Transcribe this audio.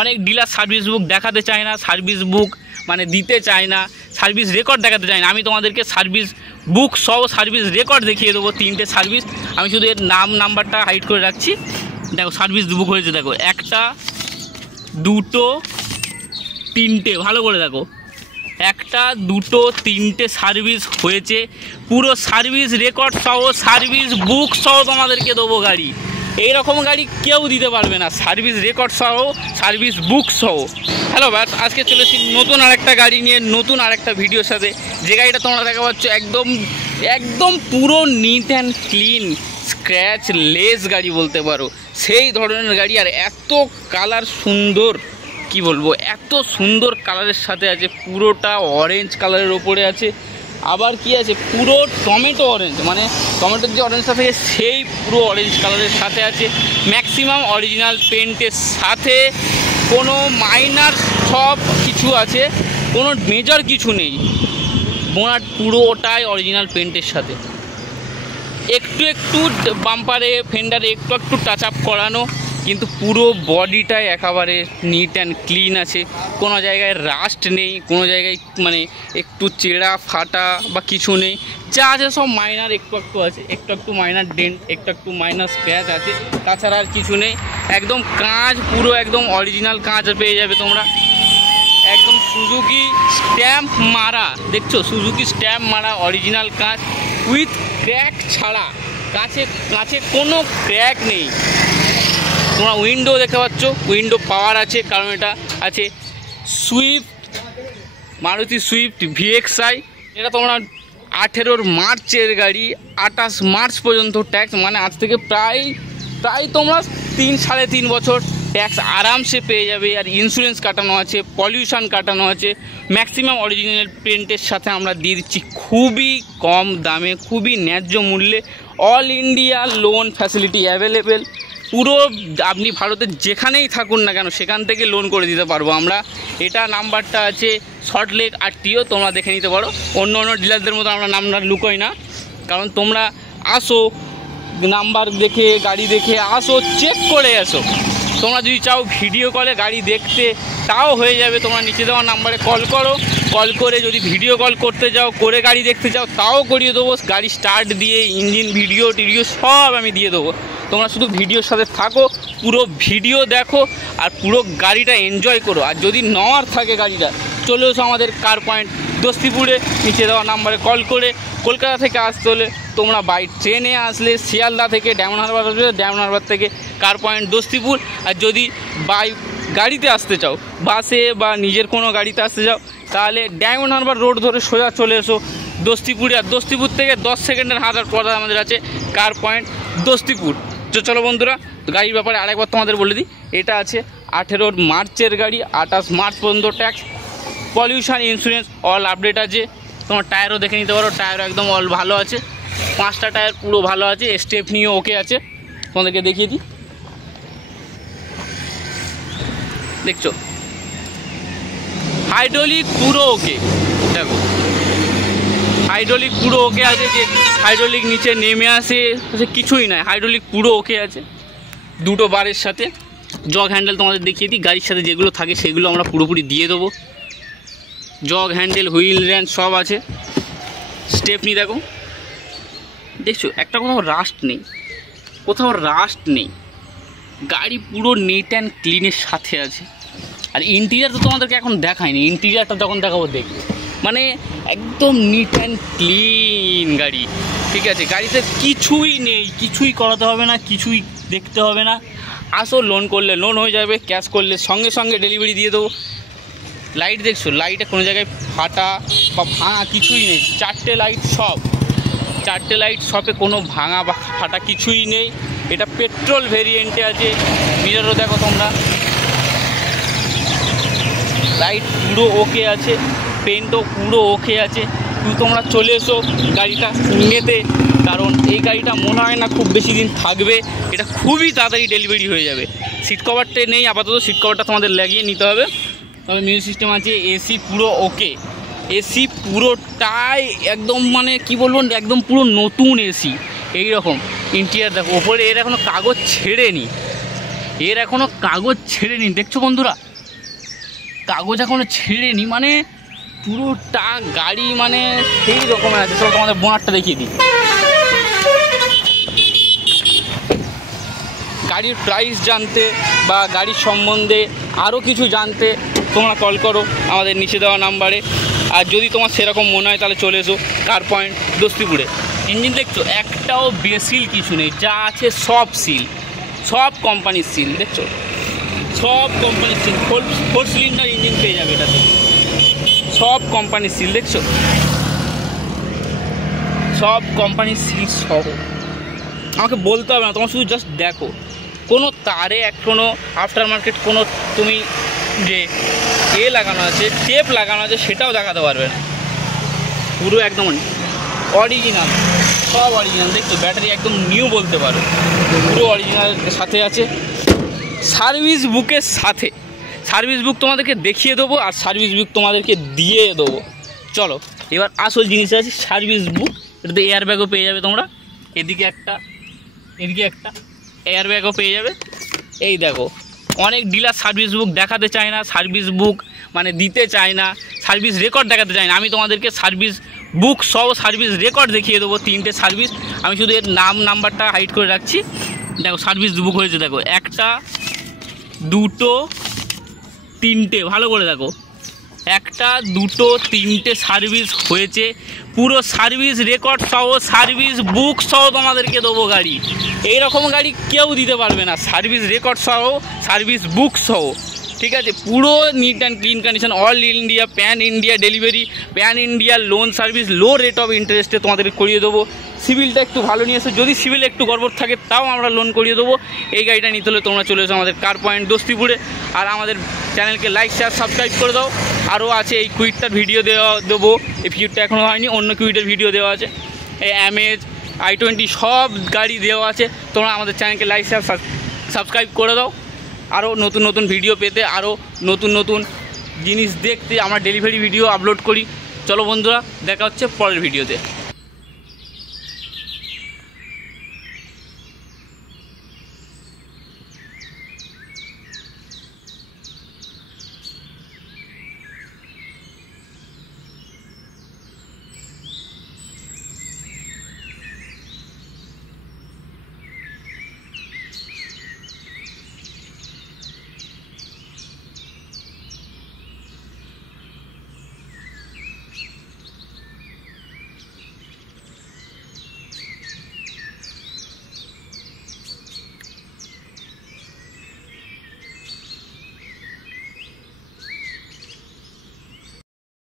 অনেক dealer service book দেখাতে চায় না, সার্ভিস বুক মানে দিতে চায় না, সার্ভিস রেকর্ড দেখাতে চায় না। আমি তোমাদেরকে সার্ভিস বুক সহ সার্ভিস রেকর্ড দেখিয়ে দেবো, 3টে সার্ভিস। আমি শুধু এর নাম্বারটা হাইড করে রাখছি। দেখো সার্ভিস বুক হয়েছে, দেখো 1টা 2টো 3টে, ভালো করে দেখো 1টা 2টো 3টে সার্ভিস হয়েছে। পুরো সার্ভিস রেকর্ড সহ সার্ভিস বুক সহ তোমাদেরকে দেবো গাড়ি। এইরকম গাড়ি কেউ দিতে পারবে না, সার্ভিস রেকর্ড সহ সার্ভিস বুক সহ। হ্যালো ব্যাস, আজকে চলেছি নতুন আরেকটা গাড়ি নিয়ে, নতুন আরেকটা ভিডিওর সাথে। যে গাড়িটা তোমরা দেখা পাচ্ছ একদম পুরো neat and clean, scratch less গাড়ি বলতে পারো, সেই ধরনের গাড়ি। আর এত কালার সুন্দর, কি বলবো, এত সুন্দর কালারের সাথে আছে। পুরোটা অরেঞ্জ কালারের ওপরে আছে, আবার কি আছে পুরো টমেটো অরেঞ্জ, মানে টমেটোর যে অরেঞ্জটা থাকে সেই পুরো অরেঞ্জ কালারের সাথে আছে। ম্যাক্সিমাম অরিজিনাল পেন্টের সাথে, কোনো মাইনার সব কিছু আছে, কোনো মেজর কিছু নেই। বোনাট পুরোটাই অরিজিনাল পেন্টের সাথে, একটু বাম্পারে ফেন্ডারে একটু টাচ আপ করানো, কিন্তু পুরো বডিটাই একেবারে নিট অ্যান্ড ক্লিন আছে। কোনো জায়গায় রাস্ট নেই, কোনো জায়গায় মানে একটু চেড়া ফাটা বা কিছু নেই। যা আছে সব মাইনার একটু আছে, একটু মাইনার ডেন্ট, একটু মাইনার স্ক্র্যাচ আছে, তাছাড়া আর কিছু নেই। একদম কাঁচ পুরো একদম অরিজিনাল কাঁচ পেয়ে যাবে তোমরা। একদম সুজুকি স্ট্যাম্প মারা, দেখছো সুজুকি স্ট্যাম্প মারা অরিজিনাল কাঁচ, উইথ ক্র্যাক ছাড়া। কাঁচে কোনো ক্র্যাক নেই। তোমরা উইন্ডো দেখতে পাচ্ছ, উইন্ডো পাওয়ার আছে, কারণ এটা আছে মারুতি সুইফট VXI। এটা তোমরা 18 মার্চের গাড়ি, 28 মার্চ পর্যন্ত ট্যাক্স, মানে আজ থেকে প্রায় তোমরা 3-3.5 বছর ট্যাক্স আরামসে পেয়ে যাবে। আর ইন্স্যুরেন্স কাটানো আছে, পলিউশন কাটানো আছে। ম্যাক্সিমাম অরিজিনাল প্রিন্টের সাথে আমরা দিয়ে দিচ্ছি খুবই কম দামে, খুবই ন্যায্য মূল্যে। All India loan facility available. পুরো আপনি ভারতের যেখানেই থাকুন না কেন সেখান থেকে লোন করে দিতে পারবো আমরা। এটা নাম্বারটা আছে সল্টলেক RTO, তোমরা দেখে নিতে পারো। অন্য ডিলারদের মতো আমরা নাম্বার লুকোই না, কারণ তোমরা আসো নাম্বার দেখে, গাড়ি দেখে আসো, চেক করে আসো। তোমরা যদি চাও ভিডিও কলে গাড়ি দেখতে, তাও হয়ে যাবে। তোমরা নিচে দেওয়া নাম্বারে কল করো, কল করে যদি ভিডিও কল করতে যাও, করে গাড়ি দেখতে চাও, তাও করিয়ে দেবো। গাড়ি স্টার্ট দিয়ে ইঞ্জিন ভিডিও সব আমি দিয়ে দেবো। তোমরা শুধু ভিডিওর সাথে থাকো, পুরো ভিডিও দেখো আর পুরো গাড়িটা এনজয় করো। আর যদি নেওয়ার থাকে গাড়িটা, চলে এসো আমাদের কার পয়েন্ট দোস্তিপুরে, নিচে দেওয়া নাম্বারে কল করে। কলকাতা থেকে আসতে হলে তোমরা বাই ট্রেনে আসলে শিয়ালদা থেকে ডায়মন্ড হারবার আসবে, ডায়মন্ড হারবার থেকে কার পয়েন্ট দোস্তিপুর। আর যদি বাই গাড়িতে আসতে চাও, বাসে বা নিজের কোনো গাড়িতে আসতে চাও, তাহলে ডায়মন্ড হারবার রোড ধরে সোজা চলে এসো দোস্তিপুরে। আর দোস্তিপুর থেকে 10 সেকেন্ডের হাঁটার পর আমাদের আছে কার পয়েন্ট দোস্তিপুর। চলো বন্ধুরা, গাড়ির ব্যাপারে আরেকবার তোমাদের বলে দিই। এটা আছে 18 মার্চের গাড়ি, 28 মার্চ পর্যন্ত tax, pollution insurance all update আছে। তোমার টায়ারও দেখে নিতে পারো, টায়ারও একদম অল ভালো আছে, 5টা টায়ার পুরো ভালো আছে। স্টেপনিও ওকে আছে, তোমাদেরকে দেখিয়ে দিই। দেখছো হাইড্রোলিক পুরো ওকে, দেখো হাইড্রোলিক পুরো ওকে আছে। যে হাইড্রোলিক নিচে নেমে আসে কিছুই নয়, হাইড্রোলিক পুরো ওকে আছে 2টো বারের সাথে। জগ হ্যান্ডেল তোমাদের দেখিয়ে দিই, গাড়ির সাথে যেগুলো থাকে সেগুলো আমরা পুরোপুরি দিয়ে দেবো। জগ হ্যান্ডেল, হুইল র্যান্ড সব আছে। স্টেপনি দেখছো একটা কোথাও রাস্ট নেই, গাড়ি পুরো নিট অ্যান্ড ক্লিনের সাথে আছে। আর ইন্টিরিয়ার তো তোমাদেরকে এখন দেখায়নি, ইন্টিরিয়ারটা যখন দেখাবো দেখবে, মানে একদম নিট অ্যান্ড ক্লিন গাড়ি, ঠিক আছে। গাড়িতে কিছুই নেই, কিছুই করাতে হবে না, কিছুই দেখতে হবে না। আসো, লোন করলে লোন হয়ে যাবে, ক্যাশ করলে সঙ্গে সঙ্গে ডেলিভারি দিয়ে দেবো। লাইট দেখছো, লাইটে কোনো জায়গায় ফাটা বা ভাঙা কিছুই নেই। 4টে লাইট সবে কোনো ভাঙা বা ফাটা কিছুই নেই। এটা পেট্রোল ভেরিয়েন্টে আছে। মিররও দেখো তোমরা, লাইট পুরো ওকে আছে, পেন্টও পুরো ওকে আছে। তোমরা চলে এসো গাড়িটা নিতে, কারণ এই গাড়িটা মনে হয় না খুব বেশি দিন থাকবে। এটা খুবই তাড়াতাড়ি ডেলিভারি হয়ে যাবে। সিট কভারটা নেই আপাতত, সিট কভারটা তোমাদের লাগিয়ে নিতে হবে। তবে মিউজিক সিস্টেম আছে, এসি পুরো ওকে, এসি পুরোটাই একদম মানে কি বলবো, একদম পুরো নতুন এসি। এইরকম ইন্টিরিয়ার দেখো, ওপরে এর এখনও কাগজ ছেড়েনি, এর এখনও কাগজ ছেড়েনি, দেখছো বন্ধুরা, কাগজ এখনও ছেড়েনি, মানে পুরোটা গাড়ি মানে সেই রকমের আছে। চলো তোমাদের বোনারটা দেখিয়ে দিই। গাড়ির প্রাইস জানতে বা গাড়ির সম্বন্ধে আরও কিছু জানতে তোমরা কল করো আমাদের নিচে দেওয়া নাম্বারে। আর যদি তোমার সেরকম মনে হয় তাহলে চলে এসো কার পয়েন্ট দোস্তিপুরে। ইঞ্জিন দেখছো একটাও বেসিল কিছু নেই, যা আছে সব সিল, সব কোম্পানির সিল, দেখছো সব কোম্পানির সিল। 4 সিলিন্ডার ইঞ্জিন পেয়ে যাবে এটাতে, সব কোম্পানির সিল, দেখছো সব কোম্পানির সিল সহ। আমাকে বলতে হবে না, তোমার শুধু জাস্ট দেখো। কোনো তারে কোনো আফটার মার্কেট কোনো তুমি যে লাগানো আছে, টেপ লাগানো আছে, সেটাও দেখাতে পারবে না। পুরো একদম অরিজিনাল, সব অরিজিনাল, দেখছো ব্যাটারি একদম নিউ বলতে পারো, পুরো অরিজিনাল সাথে আছে। সার্ভিস বুকের সাথে সার্ভিস বুক তোমাদেরকে দেখিয়ে দেবো আর সার্ভিস বুক তোমাদেরকে দিয়ে দেবো। চলো এবার আসল জিনিস আছে সার্ভিস বুক। এটাতে এয়ার ব্যাগও পেয়ে যাবে তোমরা, এদিকে একটা এয়ার ব্যাগও পেয়ে যাবে। এই দেখো, অনেক ডিলার সার্ভিস বুক দেখাতে চায় না, সার্ভিস বুক মানে দিতে চায় না, সার্ভিস রেকর্ড দেখাতে চায় না। আমি তোমাদেরকে সার্ভিস বুক সহ সার্ভিস রেকর্ড দেখিয়ে দেবো, 3টে সার্ভিস। আমি শুধু এর নাম্বারটা হাইড করে রাখছি। দেখো সার্ভিস বুক হয়েছে, দেখো 1 2 3টে, ভালো করে দেখো 1 2 3টে সার্ভিস হয়েছে। পুরো সার্ভিস রেকর্ড সহ সার্ভিস বুক সহ তোমাদেরকে দেবো গাড়ি। এইরকম গাড়ি কেউ দিতে পারবে না, সার্ভিস রেকর্ড সহ সার্ভিস বুক সহ, ঠিক আছে। পুরো neat and clean condition, all India pan India delivery, pan India loan service, low rate of ইন্টারেস্টে তোমাদেরকে করিয়ে দেবো। সিভিলটা একটু ভালো নিয়ে এসো, যদি সিভিল একটু গড়বড় থাকে তাও আমরা লোন করিয়ে দেবো। এই গাড়িটা নিতে হলে তোমরা চলে এসো আমাদের কার পয়েন্ট দোস্তিপুরে। আর আমাদের চ্যানেলকে লাইক শেয়ার সাবস্ক্রাইব করে দাও। আরও আছে এই কুইটটার ভিডিও দেবো, এই কুইটটা এখনও হয়নি, অন্য কুইটের ভিডিও দেওয়া আছে, এই অ্যামেজ i20 সব গাড়ি দেওয়া আছে। তোমরা আমাদের চ্যানেলকে লাইক শেয়ার সাবস্ক্রাইব করে দাও। আরও নতুন নতুন ভিডিও পেতে, আরও নতুন নতুন জিনিস দেখতে আমরা ডেলিভারি ভিডিও আপলোড করি। চলো বন্ধুরা, দেখা হচ্ছে পরের ভিডিওতে।